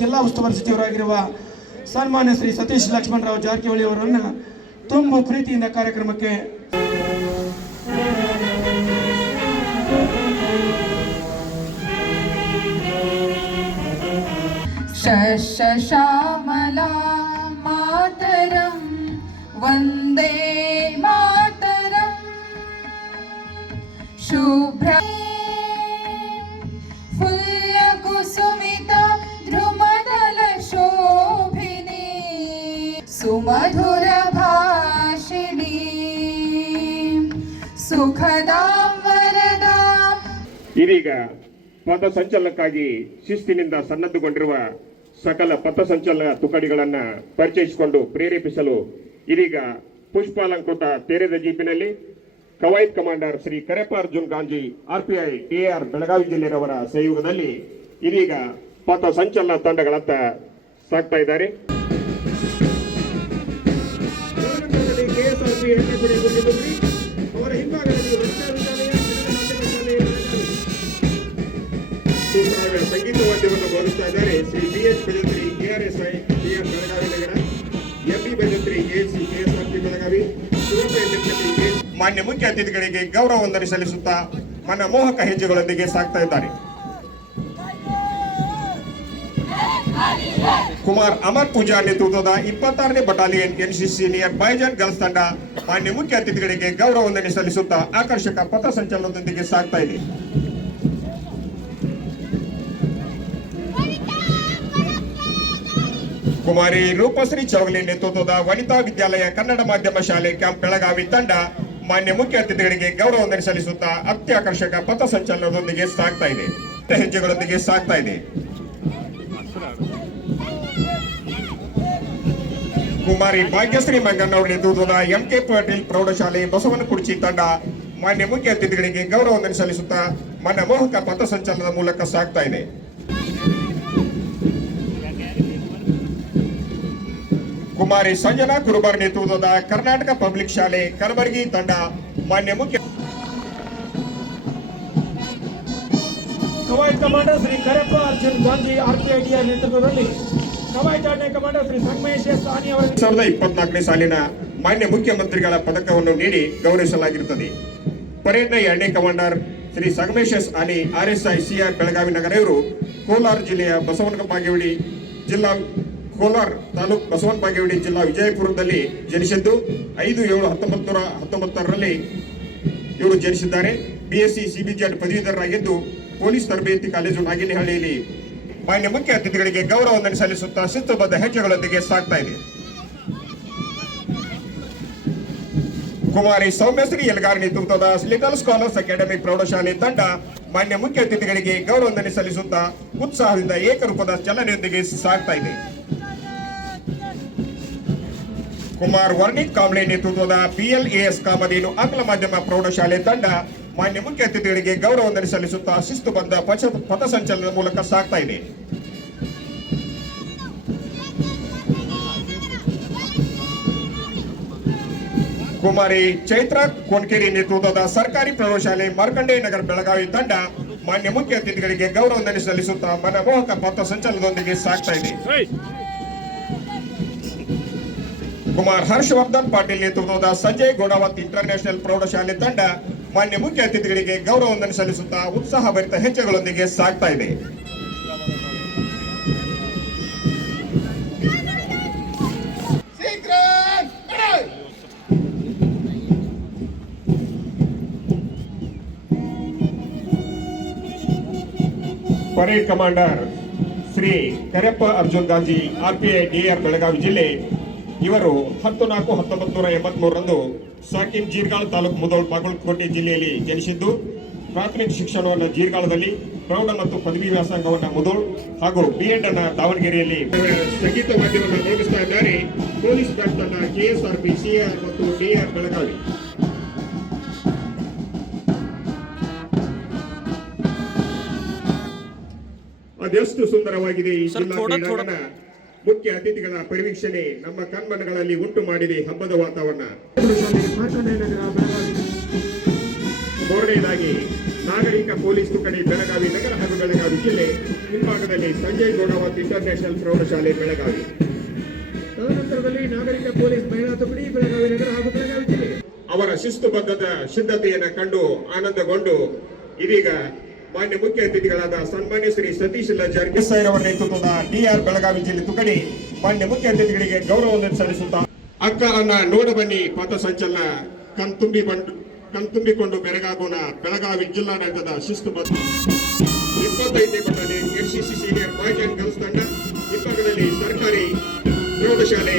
ಜಿಲ್ಲಾ ಉಸ್ತುವಾರಿ ಸಚಿವರಾಗಿರುವ ಸನ್ಮಾನ್ಯ ಶ್ರೀ ಸತೀಶ್ ಲಕ್ಷ್ಮಣರಾವ್ ಜಾರಕಿಹೊಳಿ ಅವರನ್ನು ತುಂಬು ಪ್ರೀತಿಯಿಂದ ಕಾರ್ಯಕ್ರಮಕ್ಕೆ ಶ್ಯಾಮಲಾ ಮಾತರಂ ವಂದೇ ಮಾತರಂ ಶುಭ್ರ ಫುಲ್ಲ ಕುಸುಮಿತ ಧ್ರುಮದಲ ಶೋಭಿನಿ ಸುಮಧುರ ಭಾಷಿಣಿ ಸುಖದಾಂ ವರದಾಂ. ಇದೀಗ ಪಥಸಂಚಲನಕ್ಕಾಗಿ ಶಿಸ್ತಿನಿಂದ ಸನ್ನದ್ಧಗೊಂಡಿರುವ ಸಕಲ ಪಥಸಂಚಲನ ತುಕಡಿಗಳನ್ನು ಪರಿಚಯಿಸಿಕೊಂಡು ಪ್ರೇರೇಪಿಸಲು ಇದೀಗ ಪುಷ್ಪಾಲಂಕೃತ ತೆರೆದ ಜೀಪಿನಲ್ಲಿ ಕವಾಯತ್ commander Shri Kareppa Arjun Ganji RPI AR Belagavi ಜಿಲ್ಲೆಯವರ ಸಹಯೋಗದಲ್ಲಿ ಇದೀಗ ಪಥಸಂಚಲನ ತಂಡಗಳತ್ತ ಸಾಗ್ತಾ ಇದ್ದಾರೆ. ಅವರ ಹಿಂಭಾಗದಲ್ಲಿ ಸಂಗೀತ ವಾದ್ಯವನ್ನು ಬೋಧಿಸ್ತಾ ಇದ್ದಾರೆ Shri BH Bhajantri KRSI TR Belagavi ನಗರ, MB Bhajantri ASC KSRP Belagavi. ಮಾನ್ಯ ಮುಖ್ಯ ಅತಿಥಿಗಳಿಗೆ ಗೌರವ ವಂದನೆ ಸಲ್ಲಿಸುತ್ತಾ ಮನಮೋಹಕ ಹೆಜ್ಜೆಗಳೊಂದಿಗೆ ಸಾಗ್ತಾ ಇದ್ದಾರೆ. ಕುಮಾರ್ ಅಮರ್ ಪೂಜಾ ನೇತೃತ್ವದ 26ನೇ ಬಟಾಲಿಯನ್ NCC ನಿಯರ್ ಬಾಯ್ಜಾನ್ ಗರ್ಲ್ಸ್ ತಂಡ ಮಾನ್ಯ ಮುಖ್ಯ ಅತಿಥಿಗಳಿಗೆ ಗೌರವ ವಂದನೆ ಸಲ್ಲಿಸುತ್ತಾ ಆಕರ್ಷಕ ಪಥಸಂಚಲನದೊಂದಿಗೆ ಸಾಗ್ತಾ ಇದೆ. ಕುಮಾರಿ ರೂಪಶ್ರೀ ಚೌಗಲಿ ನೇತೃತ್ವದ ವನಿತಾ ವಿದ್ಯಾಲಯ ಕನ್ನಡ ಮಾಧ್ಯಮ ಶಾಲೆ ಕ್ಯಾಂಪ್ ಬೆಳಗಾವಿ ತಂಡ ಮಾನ್ಯ ಮುಖ್ಯ ಅತಿಥಿಗಳಿಗೆ ಗೌರವ ವಂದನೆ ಸಲ್ಲಿಸುತ್ತಾ ಅತ್ಯಾಕರ್ಷಕ ಪಥಸಂಚಲನದೊಂದಿಗೆ ಸಾಗ್ತಾ ಇದೆ, ಹೆಜ್ಜೆಗಳೊಂದಿಗೆ ಸಾಗ್ತಾ ಇದೆ. ಕುಮಾರಿ ಭಾಗ್ಯಶ್ರೀ ಮಂಗನ್ನವರ ನೇತೃತ್ವದ MK ಪಾಟೀಲ್ ಪ್ರೌಢಶಾಲೆ ಬಸವನಕುರ್ಚಿ ತಂಡ ಮಾನ್ಯ ಮುಖ್ಯ ಅತಿಥಿಗಳಿಗೆ ಗೌರವ ವಂದನೆ ಸಲ್ಲಿಸುತ್ತಾ ಮನಮೋಹಕ ಪಥಸಂಚಲನದ ಮೂಲಕ ಸಾಗ್ತಾ ಇದೆ. ಕುಮಾರಿ ಸಂಜನಾ ಕುರುಬರ್ ನೇತೃತ್ವದ ಕರ್ನಾಟಕ ಪಬ್ಲಿಕ್ ಶಾಲೆ ಕಲಬುರಗಿ ತಂಡ ಮಾನ್ಯ ಮುಖ್ಯ ಕವಾಯತ್ commander Shri Kareppa Arjun Ganji RPI DR ನೇತೃತ್ವದಲ್ಲಿ ಕವಾಯತ್ 2ನೇ ಕಮಾಂಡರ್ ಶ್ರೀ ಸಂಗಮೇಶ್ ಸಾನಿ ಅವರ 2024ನೇ ಸಾಲಿನ ಮಾನ್ಯ ಮುಖ್ಯಮಂತ್ರಿಗಳ ಪದಕವನ್ನು ನೀಡಿ ಗೌರವಿಸಲಾಗಿರುತ್ತದೆ. ಪರೇಡ್ನ 2ನೇ ಕಮಾಂಡರ್ ಶ್ರೀ ಸಂಗಮೇಶ್ ಆನಿ RSI CR ಬೆಳಗಾವಿ ನಗರ ಇವರು ಕೋಲಾರ ಜಿಲ್ಲೆಯ ಬಸವನ ಬಾಗೇವಾಡಿ ಜಿಲ್ಲಾ ಕೋಲಾರ ತಾಲೂಕು ಬಸವನ ಬಾಗೇವಾಡಿ ಜಿಲ್ಲಾ ವಿಜಯಪುರದಲ್ಲಿ ಜನಿಸಿದ್ದು 5/7/1919ರಲ್ಲಿ ಇವರು ಜನಿಸಿದ್ದಾರೆ. BSc CBZ ಪದವೀಧರರಾಗಿದ್ದು ಪೊಲೀಸ್ ತರಬೇತಿ ಕಾಲೇಜು ನಾಗಿನಹಳ್ಳಿಯಲ್ಲಿ ಮಾನ್ಯ ಮುಖ್ಯ ಅತಿಥಿಗಳಿಗೆ ಗೌರವ ವಂದನೆ ಸಲ್ಲಿಸುತ್ತಾ ಶಿಸ್ತುಬದ್ಧ ಹೆಜ್ಜೆಗಳೊಂದಿಗೆ ಸಾಗ್ತಾ ಇದೆ. ಕುಮಾರಿ ಸೌಮ್ಯಶ್ರೀ ಯಲಗಾರ್ ನೇತೃತ್ವದ ಲಿಟಲ್ ಸ್ಕಾಲರ್ಸ್ ಅಕಾಡೆಮಿ ಪ್ರೌಢಶಾಲೆ ತಂಡ ಮಾನ್ಯ ಮುಖ್ಯ ಅತಿಥಿಗಳಿಗೆ ಗೌರವ ವಂದನೆ ಸಲ್ಲಿಸುತ್ತಾ ಉತ್ಸಾಹದಿಂದ ಏಕರೂಪದ ಚಲನೆಯೊಂದಿಗೆ ಸಾಗ್ತಾ ಇದೆ. ಕುಮಾರ್ ವರ್ಣಿಕ್ ಕಾಂಬ್ಳೆ ನೇತೃತ್ವದ PLAS ಕಾಮಧೇನು ಆಂಗ್ಲ ಮಾಧ್ಯಮ ಪ್ರೌಢಶಾಲೆ ತಂಡ ಮಾನ್ಯ ಮುಖ್ಯ ಅತಿಥಿಗಳಿಗೆ ಗೌರವ ವಂದನೆ ಸಲ್ಲಿಸುತ್ತಾ ಶಿಸ್ತುಬದ್ಧ ಪಥಸಂಚಲನದ ಮೂಲಕ ಸಾಗ್ತಾ ಇದೆ. ಕುಮಾರಿ ಚೈತ್ರ ಕೋನ್ಕೇರಿ ನೇತೃತ್ವದ ಸರ್ಕಾರಿ ಪ್ರೌಢಶಾಲೆ ಮಾರ್ಕಂಡೇಯ ನಗರ ಬೆಳಗಾವಿ ತಂಡ ಮಾನ್ಯ ಮುಖ್ಯ ಅತಿಥಿಗಳಿಗೆ ಗೌರವ ವಂದನೆ ಸಲ್ಲಿಸುತ್ತಾ ಮನಮೋಹಕ ಪಥಸಂಚಲನದೊಂದಿಗೆ ಸಾಗ್ತಾ ಇದೆ. ಕುಮಾರ್ ಹರ್ಷವರ್ಧನ್ ಪಾಟೀಲ್ ನೇತೃತ್ವದ ಸಂಜಯ್ ಗೋಡಾವತ್ ಇಂಟರ್ನ್ಯಾಷನಲ್ ಪ್ರೌಢಶಾಲೆ ತಂಡ ಮಾನ್ಯ ಮುಖ್ಯ ಅತಿಥಿಗಳಿಗೆ ಗೌರವ ವಂದನೆ ಸಲ್ಲಿಸುತ್ತಾ ಉತ್ಸಾಹಭರಿತ ಹೆಜ್ಜೆಗಳೊಂದಿಗೆ ಸಾಗ್ತಾ ಇದೆ. Parade commander Shri Kareppa Arjun Ganji RPI DR Belagavi ಜಿಲ್ಲೆ ಇವರು 10/4/1983ರಂದು ಸಾಕಿನ್ ಜೀರ್ಗಾಳ ತಾಲೂಕು ಮುದೋಳ್ ಬಾಗಲಕೋಟೆ ಜಿಲ್ಲೆಯಲ್ಲಿ ಜನಿಸಿದ್ದು ಪ್ರಾಥಮಿಕ ಶಿಕ್ಷಣವನ್ನು ಜೀರ್ಗಾಳದಲ್ಲಿ, ಪ್ರೌಢ ಮತ್ತು ಪದವಿ ವ್ಯಾಸಂಗವನ್ನು ಮುದೋಳ್ ಹಾಗೂ B.Ed ಅನ್ನು ದಾವಣಗೆರೆಯಲ್ಲಿ ಸಂಗೀತ ವಾದ್ಯವನ್ನು ಬೋಧಿಸ್ತಾ ಇದ್ದಾರೆ. ಪೊಲೀಸ್ ಬ್ಯಾಂಡ್ ತಂಡ KSRP CR ಮತ್ತು DR ಬೆಳಗಾವಿ. ಅದೆಷ್ಟು ಸುಂದರವಾಗಿದೆ ಈ ಜಿಲ್ಲಾ ಕ್ರೀಡಾಂಗಣ. ಮುಖ್ಯ ಅತಿಥಿಗಳ ಪರಿವೀಕ್ಷಣೆ ನಮ್ಮ ಕಣ್ಮನಗಳಲ್ಲಿ ಉಂಟು ಮಾಡಿದೆ ಹಬ್ಬದ ವಾತಾವರಣ. ಮೂರನೇದಾಗಿ ನಾಗರಿಕ ಪೊಲೀಸ್ ತುಕಡಿ ಬೆಳಗಾವಿ ನಗರ ಹಾಗೂ ಬೆಳಗಾವಿ ಜಿಲ್ಲೆ ಹಿಂಭಾಗದಲ್ಲಿ ಸಂಜಯ್ ಗೌಡವತ್ ಇಂಟರ್ನ್ಯಾಷನಲ್ ಪ್ರೌಢಶಾಲೆ ಬೆಳಗಾವಿ. ತದನಂತರದಲ್ಲಿ ನಾಗರಿಕ ಪೊಲೀಸ್ ಮಹಿಳಾ ತುಕಡಿ ಬೆಳಗಾವಿ ನಗರ ಹಾಗೂ ಬೆಳಗಾವಿ ಜಿಲ್ಲೆ ಅವರ ಶಿಸ್ತುಬದ್ಧದ ಸಿದ್ಧತೆಯನ್ನು ಕಂಡು ಆನಂದಗೊಂಡು ಇದೀಗ ಮಾನ್ಯ ಮುಖ್ಯ ಅತಿಥಿಗಳಾದ ಸನ್ಮಾನ್ಯ ಶ್ರೀ ಸತೀಶ್ ಜಾರಕಿಹೊಳಿ ಅವರ ನೇತೃತ್ವದ DR ಬೆಳಗಾವಿ ಜಿಲ್ಲೆ ತುಕಡಿ ಮಾನ್ಯ ಮುಖ್ಯ ಅತಿಥಿಗಳಿಗೆ ಗೌರವವನ್ನು ಸಲ್ಲಿಸುತ್ತಾ ಅಕ್ಕ ಅನ್ನ ನೋಡ ಬನ್ನಿ ಪಥಸಂಚಲನ ಕಣ್ತುಂಬಿಕೊಂಡು ಬೆರಗಾಗೋಣ ಬೆಳಗಾವಿ ಜಿಲ್ಲಾಡಳಿತದ ಶಿಸ್ತುಬದ್ಧ 25ನೇ ಪಟ್ಟಣದಲ್ಲಿ NCC senior boys and girls ತಂಡ, ಹಿಂಭಾಗದಲ್ಲಿ ಸರ್ಕಾರಿ ಪ್ರೌಢಶಾಲೆ